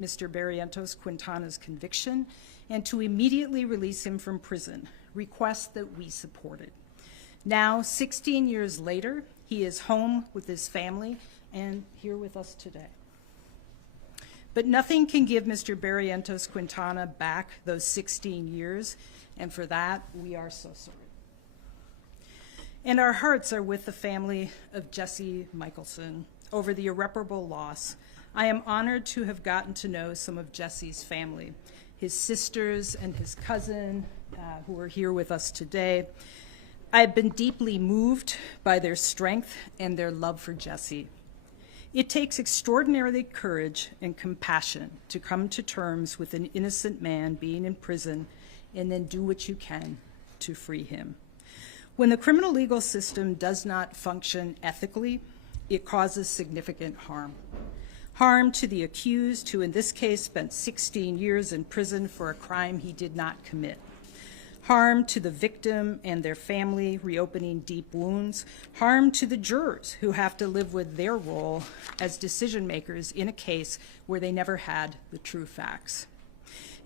Mr. Barrientos-Quintana's conviction and to immediately release him from prison, request that we supported. Now, 16 years later, he is home with his family and here with us today. But nothing can give Mr. Barrientos-Quintana back those 16 years, and for that, we are so sorry. And our hearts are with the family of Jesse Michelson over the irreparable loss. I am honored to have gotten to know some of Jesse's family, his sisters and his cousin, who are here with us today. I have been deeply moved by their strength and their love for Jesse. It takes extraordinary courage and compassion to come to terms with an innocent man being in prison and then do what you can to free him. When the criminal legal system does not function ethically, it causes significant harm. Harm to the accused, who in this case spent 16 years in prison for a crime he did not commit. Harm to the victim and their family, reopening deep wounds. Harm to the jurors who have to live with their role as decision makers in a case where they never had the true facts.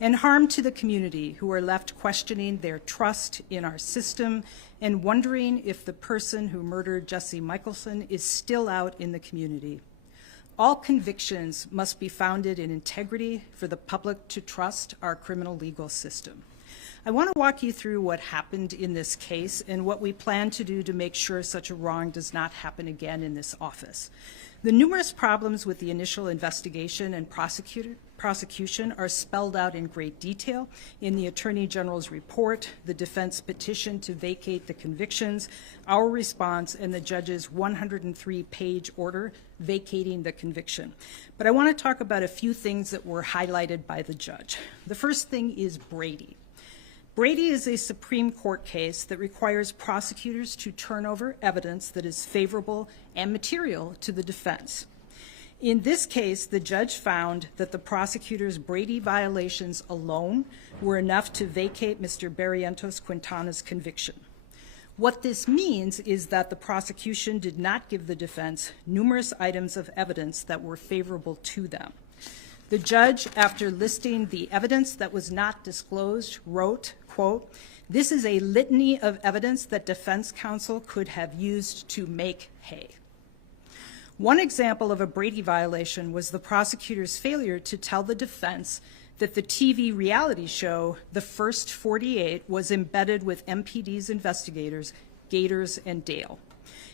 And harm to the community, who are left questioning their trust in our system and wondering if the person who murdered Jesse Michelson is still out in the community. All convictions must be founded in integrity for the public to trust our criminal legal system. I want to walk you through what happened in this case and what we plan to do to make sure such a wrong does not happen again in this office. The numerous problems with the initial investigation and prosecution are spelled out in great detail in the Attorney General's report, the defense petition to vacate the convictions, our response, and the judge's 103-page order vacating the conviction. But I want to talk about a few things that were highlighted by the judge. The first thing is Brady. Brady is a Supreme Court case that requires prosecutors to turn over evidence that is favorable and material to the defense. In this case, the judge found that the prosecutor's Brady violations alone were enough to vacate Mr. Barrientos-Quintana's conviction. What this means is that the prosecution did not give the defense numerous items of evidence that were favorable to them. The judge, after listing the evidence that was not disclosed, wrote, quote, "This is a litany of evidence that defense counsel could have used to make hay." One example of a Brady violation was the prosecutor's failure to tell the defense that the TV reality show, The First 48, was embedded with MPD's investigators, Gators and Dale,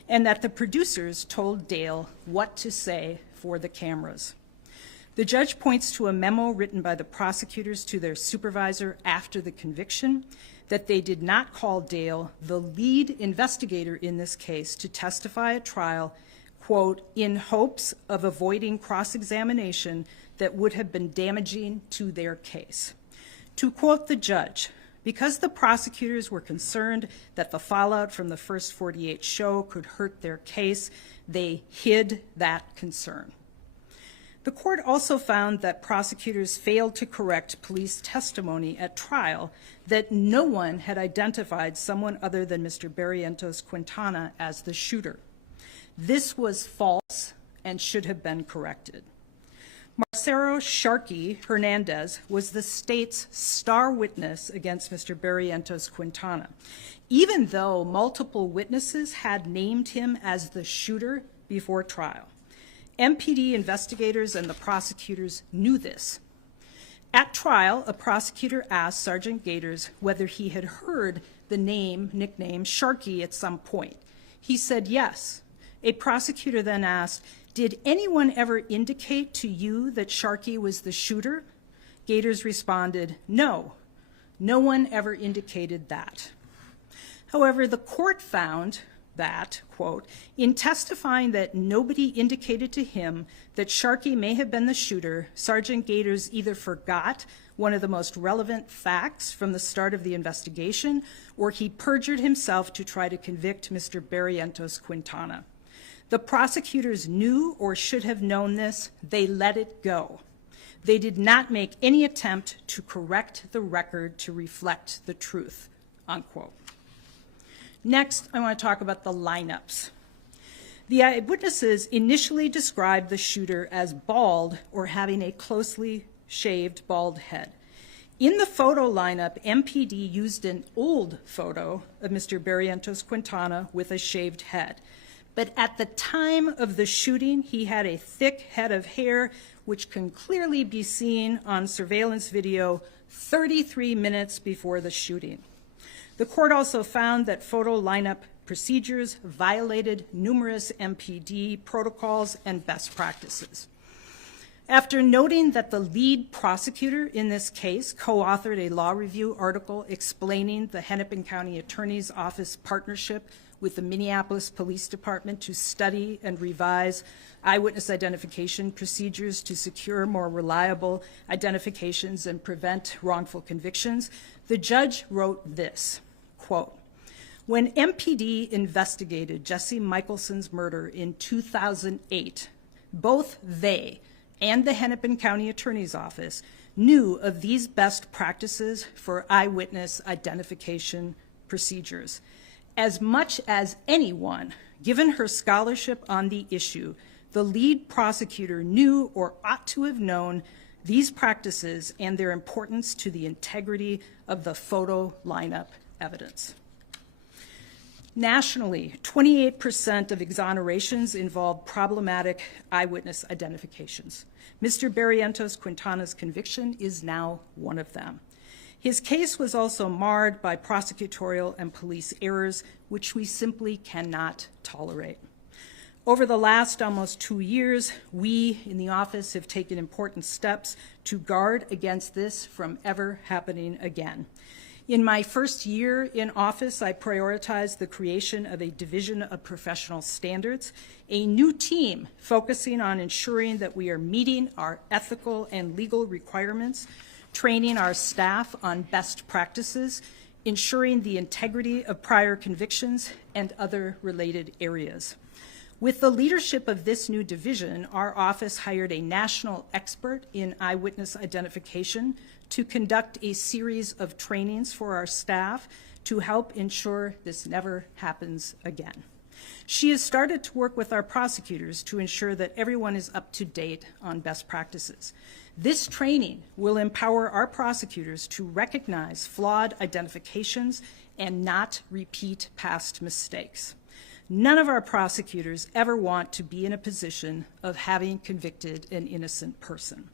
and that the producers told Dale what to say for the cameras. The judge points to a memo written by the prosecutors to their supervisor after the conviction that they did not call Dale, the lead investigator in this case, to testify at trial, quote, "in hopes of avoiding cross-examination that would have been damaging to their case." To quote the judge, because the prosecutors were concerned that the fallout from the First 48 show could hurt their case, they hid that concern. The court also found that prosecutors failed to correct police testimony at trial that no one had identified someone other than Mr. Barrientos-Quintana as the shooter. This was false and should have been corrected. Marcelo Sharkey Hernandez was the state's star witness against Mr. Barrientos-Quintana, even though multiple witnesses had named him as the shooter before trial. MPD investigators and the prosecutors knew this. At trial, a prosecutor asked Sergeant Gators whether he had heard the nickname Sharkey at some point. He said yes. A prosecutor then asked, "Did anyone ever indicate to you that Sharkey was the shooter?" Gators responded, "No. No one ever indicated that." However, the court found that, quote, "in testifying that nobody indicated to him that Sharkey may have been the shooter, Sergeant Gators either forgot one of the most relevant facts from the start of the investigation, or he perjured himself to try to convict Mr. Barrientos-Quintana. The prosecutors knew or should have known this. They let it go. They did not make any attempt to correct the record to reflect the truth," unquote. Next, I want to talk about the lineups. The eyewitnesses initially described the shooter as bald or having a closely shaved, bald head. In the photo lineup, MPD used an old photo of Mr. Barrientos-Quintana with a shaved head. But at the time of the shooting, he had a thick head of hair, which can clearly be seen on surveillance video 33 minutes before the shooting. The court also found that photo lineup procedures violated numerous MPD protocols and best practices. After noting that the lead prosecutor in this case co-authored a law review article explaining the Hennepin County Attorney's Office partnership with the Minneapolis Police Department to study and revise eyewitness identification procedures to secure more reliable identifications and prevent wrongful convictions, the judge wrote this, quote, "When MPD investigated Jesse Michelson's murder in 2008, both they and the Hennepin County Attorney's Office knew of these best practices for eyewitness identification procedures. As much as anyone, given her scholarship on the issue, the lead prosecutor knew or ought to have known these practices and their importance to the integrity of the photo lineup evidence." Nationally, 28% of exonerations involve problematic eyewitness identifications. Mr. Barrientos-Quintana's conviction is now one of them. His case was also marred by prosecutorial and police errors, which we simply cannot tolerate. Over the last almost 2 years, we in the office have taken important steps to guard against this from ever happening again. In my first year in office, I prioritized the creation of a Division of Professional Standards, a new team focusing on ensuring that we are meeting our ethical and legal requirements, training our staff on best practices, ensuring the integrity of prior convictions, and other related areas. With the leadership of this new division, our office hired a national expert in eyewitness identification to conduct a series of trainings for our staff to help ensure this never happens again. She has started to work with our prosecutors to ensure that everyone is up to date on best practices. This training will empower our prosecutors to recognize flawed identifications and not repeat past mistakes. None of our prosecutors ever want to be in a position of having convicted an innocent person.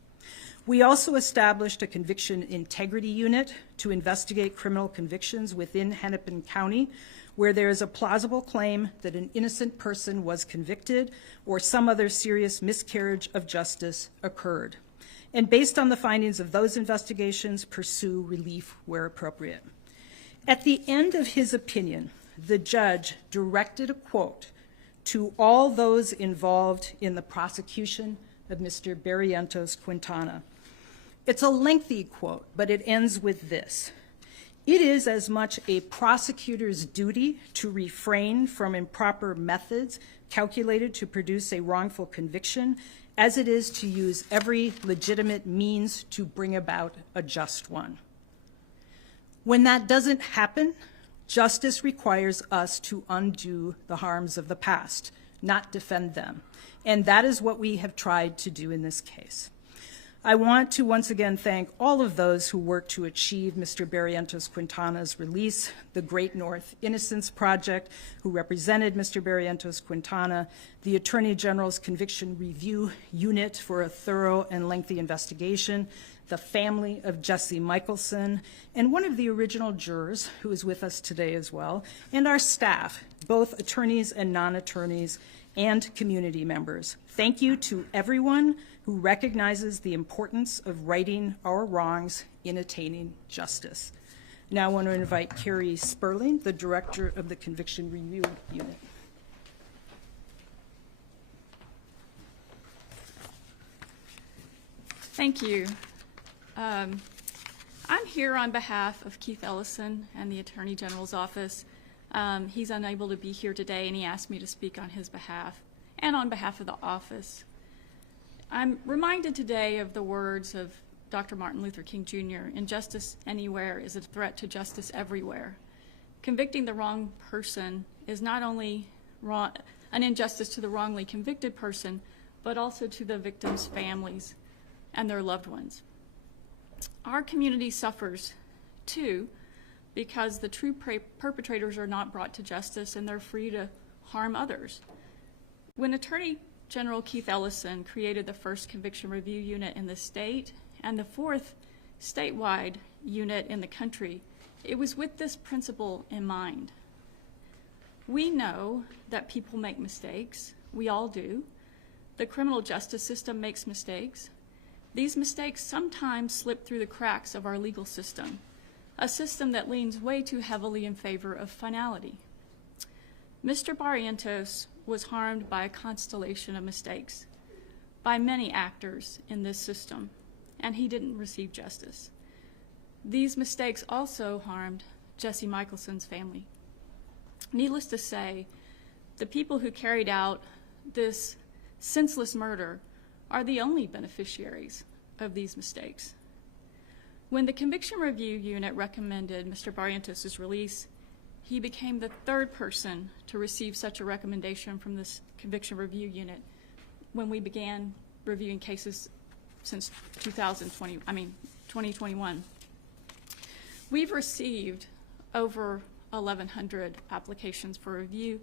We also established a conviction integrity unit to investigate criminal convictions within Hennepin County where there is a plausible claim that an innocent person was convicted or some other serious miscarriage of justice occurred. And based on the findings of those investigations, pursue relief where appropriate. At the end of his opinion, the judge directed a quote to all those involved in the prosecution of Mr. Barrientos-Quintana. It's a lengthy quote, but it ends with this. "It is as much a prosecutor's duty to refrain from improper methods calculated to produce a wrongful conviction as it is to use every legitimate means to bring about a just one. When that doesn't happen, justice requires us to undo the harms of the past, not defend them. And that is what we have tried to do in this case. I want to once again thank all of those who worked to achieve Mr. Barrientos-Quintana's release, the Great North Innocence Project, who represented Mr. Barrientos-Quintana, the Attorney General's Conviction Review Unit for a thorough and lengthy investigation, the family of Jesse Michelson, and one of the original jurors who is with us today as well, and our staff, both attorneys and non-attorneys, and community members. Thank you to everyone who recognizes the importance of righting our wrongs in attaining justice. Now I want to invite Carrie Sperling, the Director of the Conviction Review Unit. Thank you. I'm here on behalf of Keith Ellison and the Attorney General's office. He's unable to be here today, and he asked me to speak on his behalf and on behalf of the office. I'm reminded today of the words of Dr. Martin Luther King Jr., "Injustice anywhere is a threat to justice everywhere." Convicting the wrong person is not only an injustice to the wrongly convicted person, but also to the victims' families and their loved ones. Our community suffers too, because the true perpetrators are not brought to justice and they're free to harm others. When Attorney General Keith Ellison created the first conviction review unit in the state and the fourth statewide unit in the country, it was with this principle in mind. We know that people make mistakes. We all do. The criminal justice system makes mistakes. These mistakes sometimes slip through the cracks of our legal system, a system that leans way too heavily in favor of finality. Mr. Barrientos was harmed by a constellation of mistakes by many actors in this system, and he didn't receive justice. These mistakes also harmed Jesse Michelson's family. Needless to say, the people who carried out this senseless murder are the only beneficiaries of these mistakes. When the Conviction Review Unit recommended Mr. Barrientos' release, he became the third person to receive such a recommendation from this Conviction Review Unit when we began reviewing cases since 2021. We've received over 1,100 applications for review.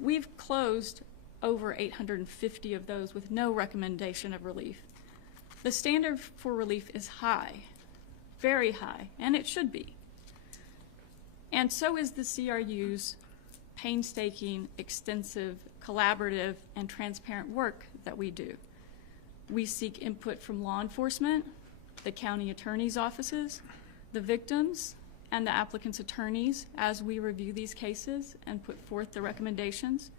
We've closed over 850 of those with no recommendation of relief. The standard for relief is high, very high, and it should be. And so is the CRU's painstaking, extensive, collaborative, and transparent work that we do. We seek input from law enforcement, the county attorney's offices, the victims, and the applicant's attorneys as we review these cases and put forth the recommendations.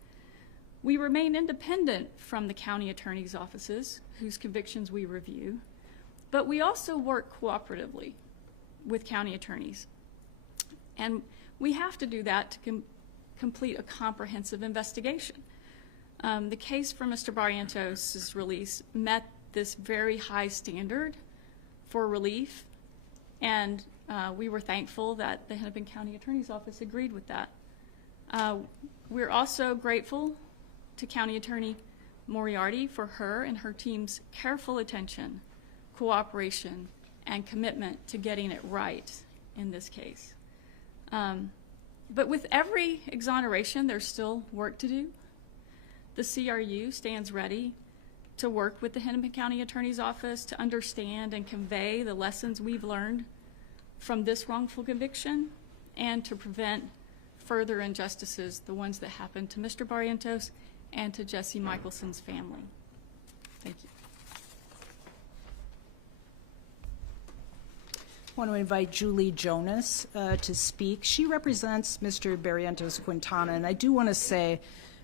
We remain independent from the county attorney's offices, whose convictions we review, but we also work cooperatively with county attorneys. And we have to do that to complete a comprehensive investigation. The case for Mr. Barrientos' release met this very high standard for relief, and we were thankful that the Hennepin County Attorney's Office agreed with that. We're also grateful to County Attorney Moriarty for her and her team's careful attention, cooperation, and commitment to getting it right in this case. But with every exoneration, there's still work to do. The CRU stands ready to work with the Hennepin County Attorney's Office to understand and convey the lessons we've learned from this wrongful conviction and to prevent further injustices, the ones that happened to Mr. Barrientos and to Jesse Michelson's family. Thank you. I want to invite Julie Jonas to speak. She represents Mr. Barrientos-Quintana, and I do want to say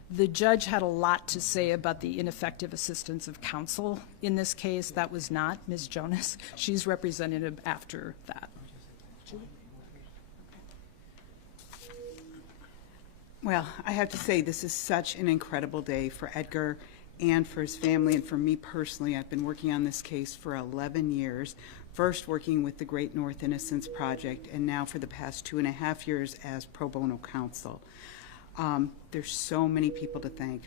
the judge had a lot to say about the ineffective assistance of counsel in this case. That was not Ms. Jonas. She's representative after that. Well, I have to say this is such an incredible day for Edgar and for his family and for me personally. I've been working on this case for 11 years, first working with the Great North Innocence Project and now for the past 2.5 years as pro bono counsel. There's so many people to thank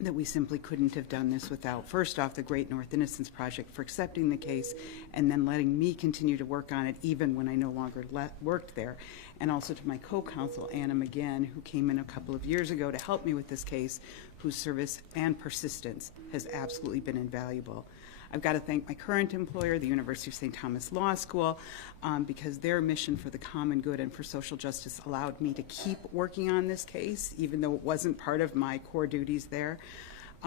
that we simply couldn't have done this without, first off, the Great North Innocence Project for accepting the case and then letting me continue to work on it even when I no longer worked there, and also to my co-counsel, Anna McGinn, who came in a couple of years ago to help me with this case, whose service and persistence has absolutely been invaluable. I've got to thank my current employer, the University of St. Thomas Law School, because their mission for the common good and for social justice allowed me to keep working on this case, even though it wasn't part of my core duties there.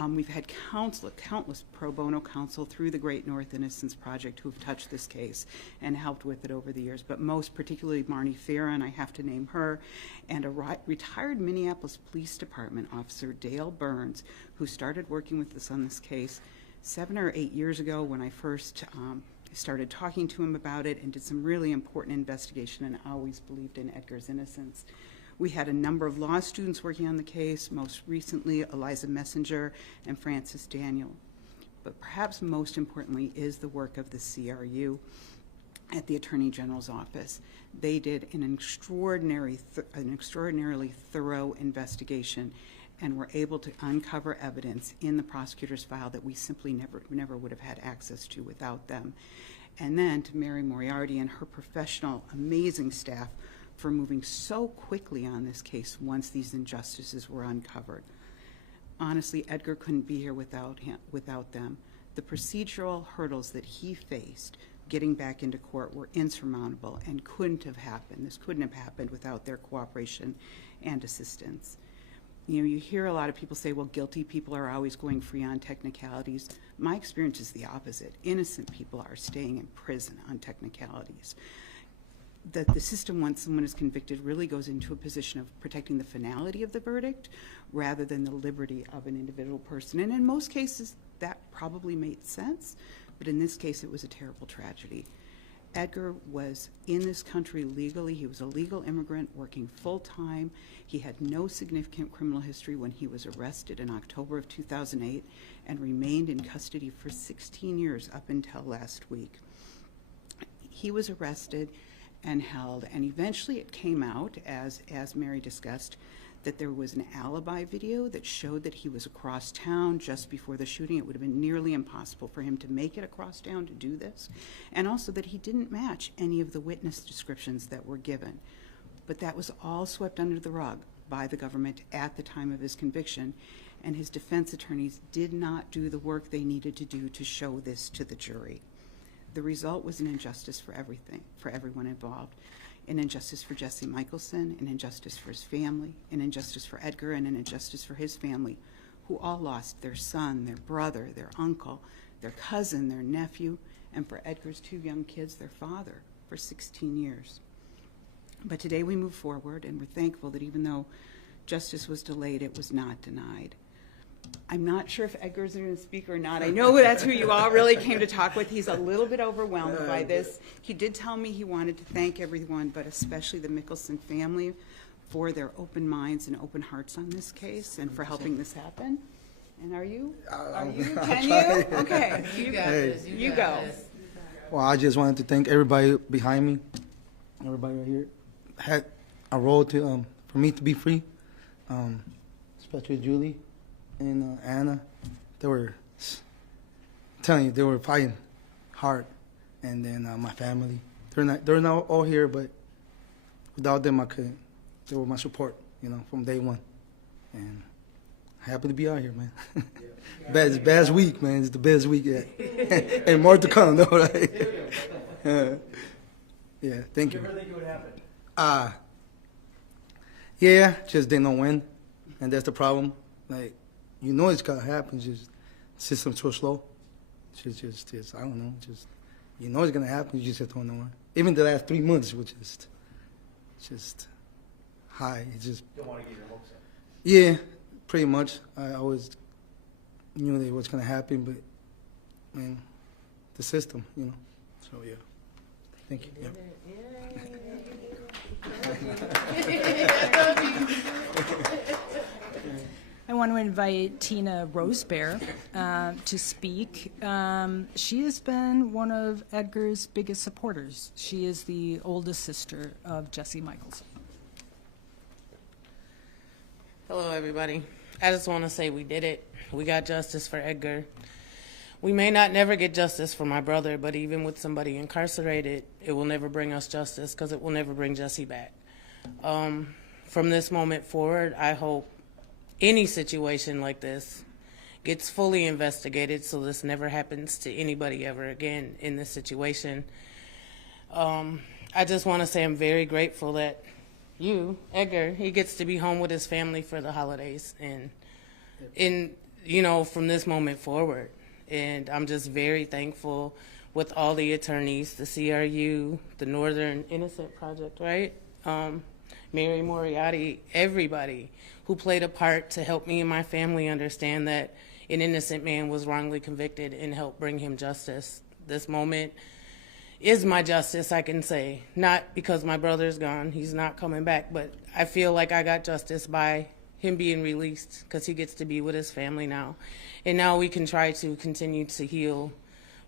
We've had countless pro bono counsel through the Great North Innocence Project who've touched this case and helped with it over the years, but most particularly Marnie Farron, I have to name her, and a retired Minneapolis Police Department officer, Dale Burns, who started working with us on this case 7 or 8 years ago when I first started talking to him about it and did some really important investigation and always believed in Edgar's innocence. We had a number of law students working on the case, most recently Eliza Messenger and Francis Daniel. But perhaps most importantly is the work of the CRU at the Attorney General's office. They did an extraordinarily thorough investigation and were able to uncover evidence in the prosecutor's file that we simply never would have had access to without them. And then to Mary Moriarty and her professional, amazing staff for moving so quickly on this case once these injustices were uncovered. Honestly, Edgar couldn't be here without them. The procedural hurdles that he faced getting back into court were insurmountable and couldn't have happened. This couldn't have happened without their cooperation and assistance. You know, you hear a lot of people say, well, guilty people are always going free on technicalities. My experience is the opposite. Innocent people are staying in prison on technicalities. The system, once someone is convicted, really goes into a position of protecting the finality of the verdict rather than the liberty of an individual person. And in most cases, that probably made sense, but in this case, it was a terrible tragedy. Edgar was in this country legally. He was a legal immigrant working full-time. He had no significant criminal history when he was arrested in October of 2008 and remained in custody for 16 years up until last week. He was arrested and held, and eventually it came out, as Mary discussed, that there was an alibi video that showed that he was across town just before the shooting. It would have been nearly impossible for him to make it across town to do this, and also that he didn't match any of the witness descriptions that were given. But that was all swept under the rug by the government at the time of his conviction, and his defense attorneys did not do the work they needed to do to show this to the jury. The result was an injustice for everyone involved. An injustice for Jesse Michelson, an injustice for his family, an injustice for Edgar, and an injustice for his family, who all lost their son, their brother, their uncle, their cousin, their nephew, and for Edgar's 2 young kids, their father, for 16 years. But today we move forward, and we're thankful that even though justice was delayed, it was not denied. I'm not sure if Edgar's going to speak or not. I know that's who you all really came to talk with. He's a little bit overwhelmed by this. He did tell me he wanted to thank everyone, but especially the Michelson family, for their open minds and open hearts on this case and for helping this happen. And are you? Can you? Okay. You got this. You go. Well, I just wanted to thank everybody behind me, everybody right here. Had a role to for me to be free, especially Julie and Anna. They were, I'm telling you, they were fighting hard. And then my family, they're not all here, but without them, I couldn't. They were my support, you know, from day one. And happy to be out here, man. Best week, man. It's the best week yet. And more to come, though, right? Yeah, thank you. Did you ever think it would happen? Yeah, just didn't know when. And that's the problem. Like, you know it's gonna happen, just the system's so slow. Just I don't know, just you know it's gonna happen, you just don't know when. Even the last 3 months were just high. It's just Don't want to get your hopes up. yeah, pretty much. I always knew that it was gonna happen, but man, the system, you know. So yeah. Thank you. Yeah. I want to invite Tina Rosebear to speak. She has been one of Edgar's biggest supporters. She is the oldest sister of Jesse Michelson. Hello, everybody. I just want to say we did it. We got justice for Edgar. We may not never get justice for my brother, but even with somebody incarcerated, it will never bring us justice because it will never bring Jesse back. From this moment forward, I hope any situation like this gets fully investigated so this never happens to anybody ever again in this situation. I just want to say I'm very grateful that Edgar, he gets to be home with his family for the holidays and you know, from this moment forward. And I'm just very thankful with all the attorneys, the CRU, the Northern Innocent Project, right? Mary Moriarty, everybody who played a part to help me and my family understand that an innocent man was wrongly convicted and help bring him justice. This moment is my justice, I can say. Not because my brother's gone, he's not coming back, but I feel like I got justice by him being released because he gets to be with his family now. And now we can try to continue to heal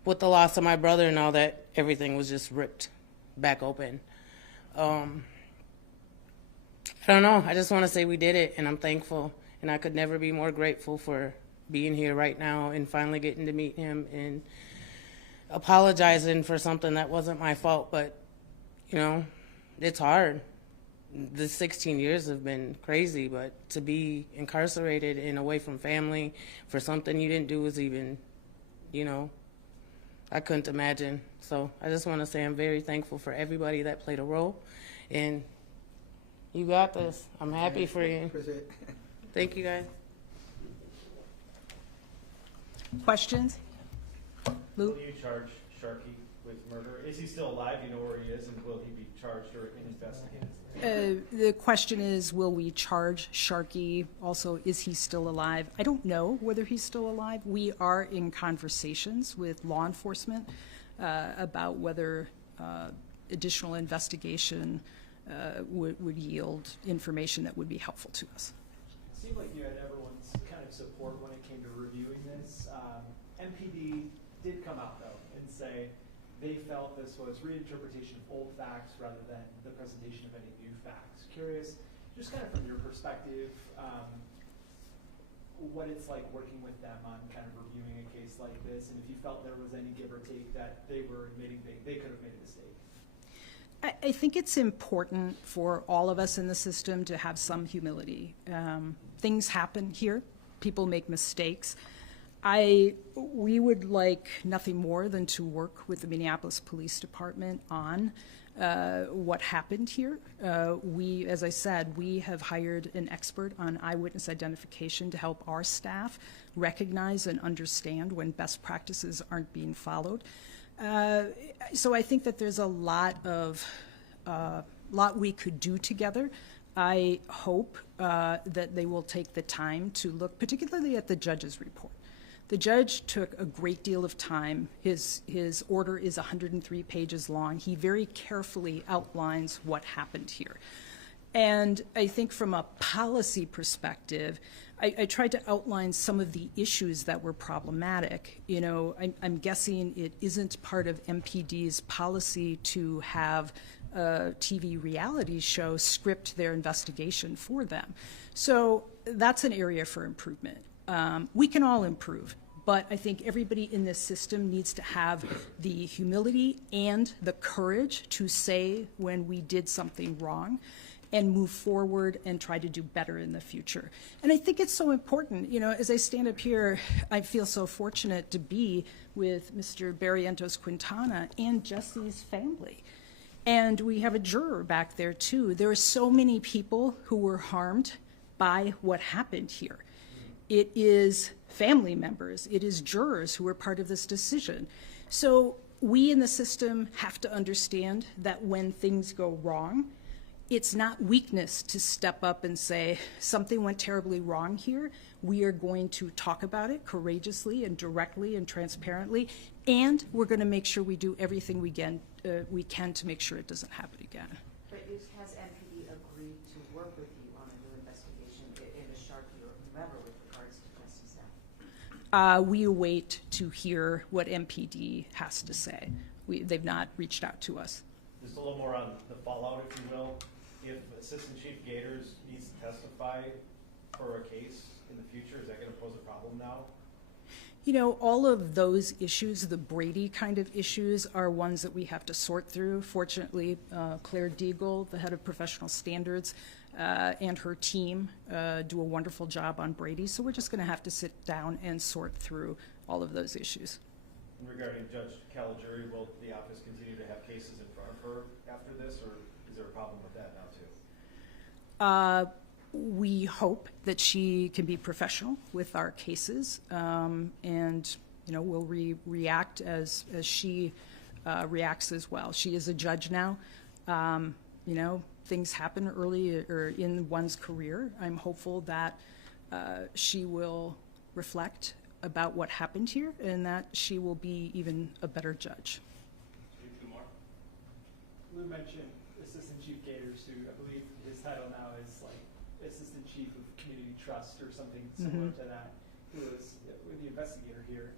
with the loss of my brother and all that. Everything was just ripped back open. I don't know. I just want to say we did it, and I'm thankful. And I could never be more grateful for being here right now and finally getting to meet him. And apologizing for something that wasn't my fault, but, you know, it's hard. The 16 years have been crazy, but to be incarcerated and away from family for something you didn't do is even, you know, I couldn't imagine. So I just want to say I'm very thankful for everybody that played a role, and you got this. I'm happy for you. Thank you, guys. Questions? Lou? Will you charge Sharkey with murder? Is he still alive? You know where he is, and will he be charged or investigated? The question is, will we charge Sharkey? Also, is he still alive? I don't know whether he's still alive. We are in conversations with law enforcement about whether additional investigation would yield information that would be helpful to us. It seemed like you had everyone's kind of support when it came to reviewing this. MPD did come out, though, and say they felt this was reinterpretation of old facts rather than the presentation of any new facts. Curious, just kind of from your perspective, what it's like working with them on kind of reviewing a case like this, and if you felt there was any give or take that they were admitting they could have made a mistake. I think it's important for all of us in the system to have some humility. Things happen here. People make mistakes. We would like nothing more than to work with the Minneapolis Police Department on what happened here. As I said, we have hired an expert on eyewitness identification to help our staff recognize and understand when best practices aren't being followed. So I think that there's a lot we could do together. I hope that they will take the time to look particularly at the judge's report. The judge took a great deal of time. His order is 103 pages long. He very carefully outlines what happened here. And I think from a policy perspective, I tried to outline some of the issues that were problematic. You know, I'm guessing it isn't part of MPD's policy to have a TV reality show script their investigation for them. So that's an area for improvement. We can all improve, but I think everybody in this system needs to have the humility and the courage to say when we did something wrong and move forward and try to do better in the future. And I think it's so important. You know, as I stand up here, I feel so fortunate to be with Mr. Barrientos-Quintana and Jesse's family. And we have a juror back there too. There are so many people who were harmed by what happened here. It is family members, it is jurors who are part of this decision. So we in the system have to understand that when things go wrong, it's not weakness to step up and say, something went terribly wrong here. We are going to talk about it courageously and directly and transparently, and we're going to make sure we do everything we can to make sure it doesn't happen again. But has MPD agreed to work with you on a new investigation into Sharkey or whomever with regards to Jesse's death? We await to hear what MPD has to say. They've not reached out to us. Just a little more on the fallout, if you will. If Assistant Chief Gators needs to testify for a case in the future, is that going to pose a problem now? You know, all of those issues, the Brady kind of issues, are ones that we have to sort through. Fortunately, Claire Deagle, the head of professional standards, and her team do a wonderful job on Brady. So we're just going to have to sit down and sort through all of those issues. And regarding Judge Caligari, will the office continue to have cases in front of her after this, or is there a problem with that now too? We hope that she can be professional with our cases, and you know, we'll react as she reacts as well. She is a judge now. You know, things happen early or in one's career. I'm hopeful that she will reflect about what happened here and that she will be even a better judge. Lou mentioned Assistant Chief Gators, who I believe his title now is like Assistant Chief of Community Trust or something similar to that, who was with the investigator here.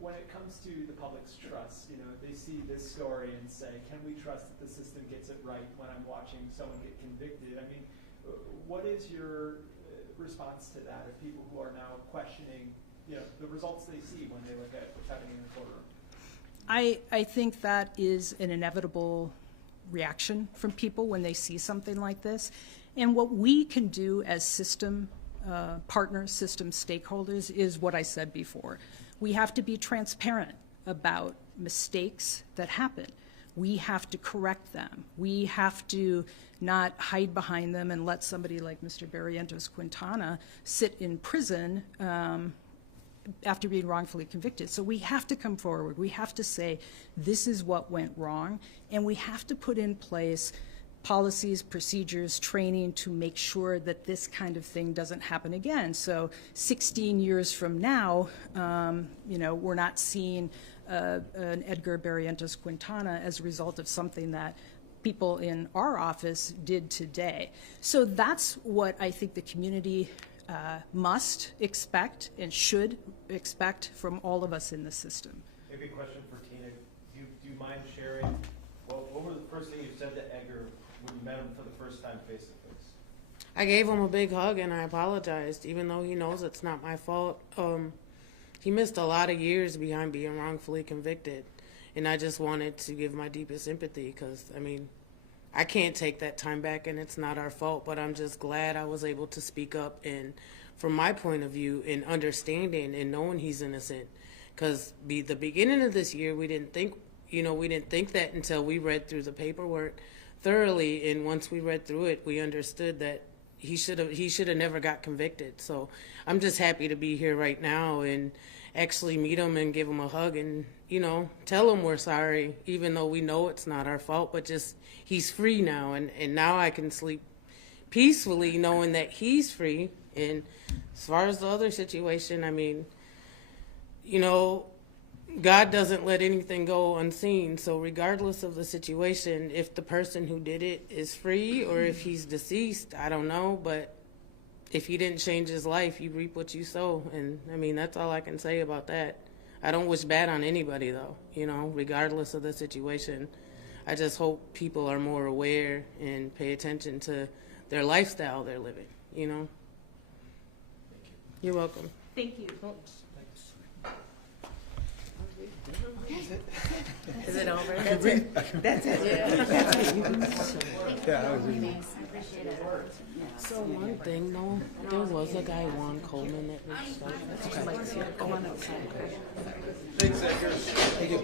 When it comes to the public's trust, you know, they see this story and say, can we trust that the system gets it right when I'm watching someone get convicted? I mean, what is your response to that of people who are now questioning, you know, the results they see when they look at what's happening in the courtroom? I think that is an inevitable reaction from people when they see something like this. And what we can do as system partners, system stakeholders, is what I said before. We have to be transparent about mistakes that happen. We have to correct them. We have to not hide behind them and let somebody like Mr. Barrientos-Quintana sit in prison after being wrongfully convicted. So we have to come forward. We have to say, this is what went wrong, and we have to put in place policies, procedures, training to make sure that this kind of thing doesn't happen again. So 16 years from now, we're not seeing an Edgar Barrientos-Quintana as a result of something that people in our office did today. So that's what I think the community must expect and should expect from all of us in the system. Maybe a question for Tina. Do you mind sharing, what was the first thing you said to Edgar when you met him for the first time face to face? I gave him a big hug and I apologized, even though he knows it's not my fault. He missed a lot of years behind being wrongfully convicted, and I just wanted to give my deepest sympathy because, I mean, I can't take that time back and it's not our fault, but I'm just glad I was able to speak up and from my point of view in understanding and knowing he's innocent. Because the beginning of this year, we didn't think that until we read through the paperwork thoroughly, and once we read through it, we understood that he should have never got convicted. So I'm just happy to be here right now and actually meet him and give him a hug and, tell him we're sorry, even though we know it's not our fault, but just he's free now. And now I can sleep peacefully knowing that he's free. And as far as the other situation, I mean, God doesn't let anything go unseen. So regardless of the situation, if the person who did it is free or if he's deceased, I don't know. But if he didn't change his life, you reap what you sow. And I mean, that's all I can say about that. I don't wish bad on anybody though, regardless of the situation. I just hope people are more aware and pay attention to their lifestyle they're living, You're welcome. Thank you. Is it over? That's it. That's it. So one thing though, there was a guy, Juan Coleman, that reached out. Come on outside. Thanks, Edgar. Thank you.